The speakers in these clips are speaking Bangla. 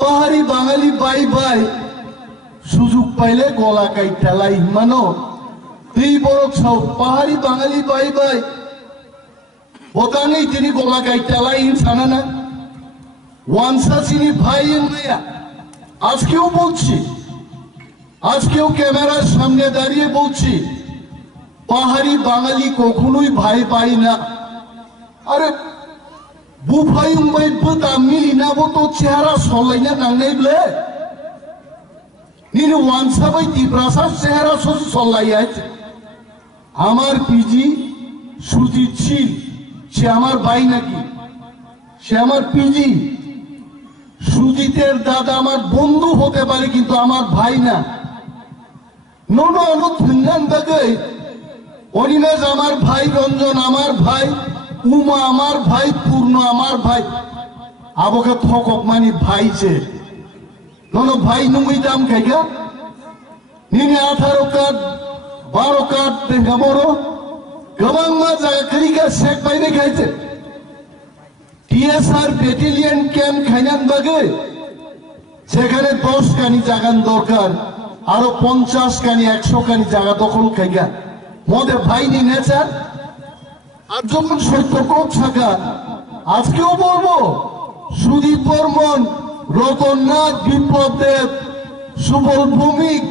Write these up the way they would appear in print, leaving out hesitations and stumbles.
পাহাড়ি বাঙালি বাই বাই সুযোগ পাইলে গলা কাইটালাই মানো তুই বড় সব পাহাড়ি বাঙালি বাই বাই বোতানেই তিনি গলা কাইটালাই সানা না ওয়ানসা চিনি ভাই মায়া আজকেও বলছি আজকেও ক্যামেরার সামনে দাঁড়িয়ে বলছি পাহাড়ি বাঙালি কখনোই ভাই পাই না আরে বুফাই উম্বাই বুতা মিলি না তো চেহারা সলাইনা নাংনাই বলে নিনে ওয়ানসা বাই তিব্রাসার চেহারা সলাই আছে আমার পিজি সুজিত ছিল সে আমার ভাই নাকি সে আমার পিজি সুজিতের দাদা আমার বন্ধু হতে পারে কিন্তু আমার ভাই না নোনো অনু থুঙ্গান দাগে অনিমেষ আমার ভাই রঞ্জন আমার ভাই উমা আমার ভাই পূর্ণ আমার ভাই আবকে থকক মানি ভাইছে নোনো ভাই নুই দাম খাইগা নিনে 18 কার্ড 12 কার্ড দেখা বড় গবাং মা জায়গা করিকা শেখ বাইরে খাইছে টিএসআর ব্যাটালিয়ন ক্যাম্প খাইনান বাগে সেখানে 10 কানি জাগান দরকার আরো 50 কানি 100 কানি জায়গা দখল খাইগা মদে ভাই নি নেচার আর যখন সত্য কোপ থাকা আজকেও বলবো সুদীপ বর্মন রতননাথ বিপ্লব দেব সুবল ভৌমিক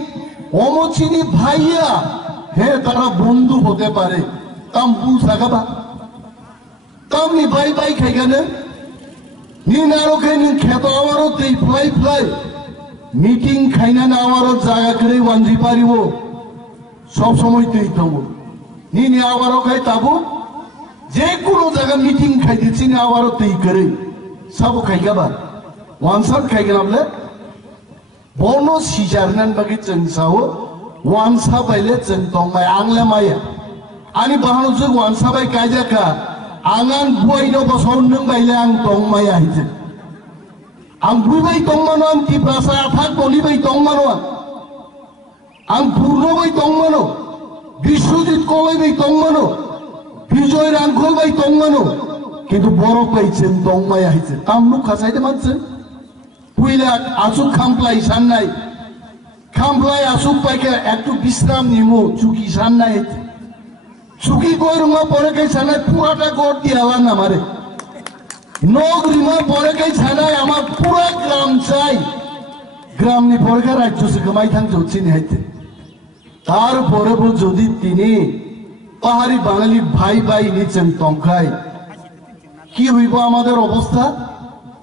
অমচিনি ভাইয়া হ্যাঁ তারা বন্ধু হতে পারে তাম পুল থাকা তাম নি বাই বাই খাইগানে নি নারকে নি খেত আমারও তেই ফ্লাই ফ্লাই মিটিং খাইনা না আমারও জায়গা করে ওয়ানজি পারিব সব সময় তেই থাকবো নি নি আবারও খাই তাবো যে কোনো জায়গা মিটিং খাই দিচ্ছি না আবারও তেই করে সব খাইগাবা ওয়ানসার খাইগেলামলে বর্ণ সিজারনান বাকি চেনসাও ওয়ানসা বাইলে চেন তংমাই আংলে মায়া आनी बाहन जों वानसा बाय कायजाखा आंगान बुआइनो बसौ नों बायले आं तंमाया हिजे आं बुइबाय तंमानो आं तिब्रासा आफाक बलिबाय तंमानो आं पूर्णबाय तंमानो विश्वजित कलायबाय तंमानो विजय रांखलबाय तंमानो किन्तु बरफ बायছেন तंमाया हिजे तामलु खासायदे मानसे पुइला आसुक खामप्लाय साननाय खामप्लाय आसुक बायके एकटु বিশ্রাম নিমু চুকি সাননাय चुकी कोई रुमा परे कई छाना पुराटा कोट दिया वाला ना मारे नोग रुमा परे कई छाना आमा पूरा ग्राम चाय ग्राम नि परे का राज्य से कमाई थांग जोची नहीं थे तार परे वो जोदी तीनी पहाड़ी बांगली भाई भाई नीचन तंखाई की हुई वो आमादेर अवस्था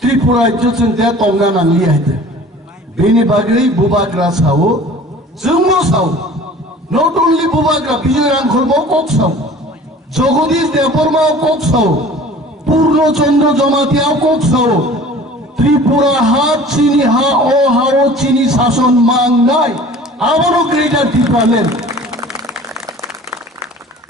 त्रिपुरा राज्य से त्या तंगा नांगली है थे बेने बागरी बुबाग्रा साओ जुम्मो साओ Not only Bubagra, Vijay Rankholbo Koksaw, Jagadish Devarma Koksaw, Purno Chandra Jamatia Koksaw, Tripura Ha Chini Ha O Hao Chini Sason Mangnai, our greater people.